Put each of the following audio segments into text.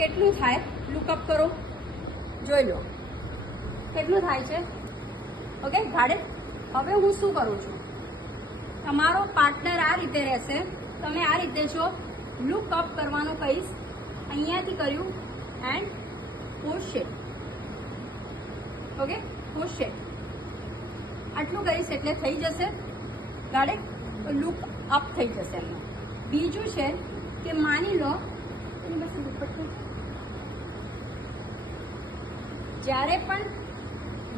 કેટલું થાય લુકઅપ કરો, જોઈ લો કેટલું થાય છે. ઓકે ગાડે. હવે હું શું કરું છું, તમારો પાર્ટનર આ રીતે રહેશે, તમે આ રીતે જો લુકઅપ કરવાનું કહીશ, અહીંયાથી કર્યું and push it. Okay push it આટલું કરીશ એટલે થઈ જશે ગાડે, લુક અપ થઈ જશે એમને. બીજું છે કે માની લો જ્યારે પણ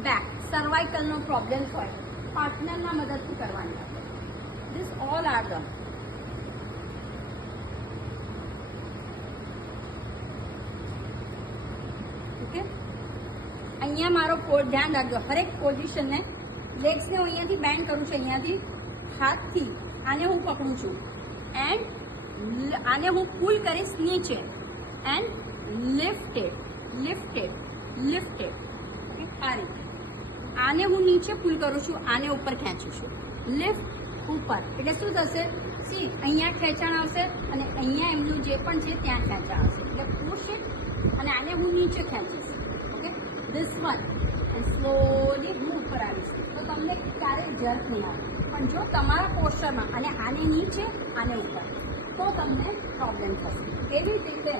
બેક સર્વાઇકલનો પ્રોબ્લેમ હોય પાર્ટનરના મદદથી કરવાની આપણે. This all are done. Okay અહીંયા મારો ધ્યાન રાખજો, હરેક પોઝિશનને લેગ્સને હું અહીંયાથી બેન્ડ કરું છું, અહીંયાથી હાથથી આને હું પકડું છું એન્ડ આને હું પુલ કરીશ નીચે એન્ડ લિફ્ટેડ લિફ્ટેડ લિફ્ટેડ. આ રીતે આને હું નીચે પુલ કરું છું, આને ઉપર ખેંચું છું, લિફ્ટ ઉપર. એટલે શું થશે, સી અહીંયા ખેંચાણ આવશે અને અહીંયા એમનું જે પણ છે ત્યાં ખેંચાણ આવશે. એટલે પુશ ઇટ અને આને હું નીચે ખેંચીશ. Okay this one and slowly હું ઉપર આવીશ. તો તમને ક્યારેય જર્ક નહીં આવે. પણ જો તમારા પોસ્ચરમાં અને આને નીચે આને ઉપર તો તમને પ્રોબ્લેમ થશે. એવી જ રીતે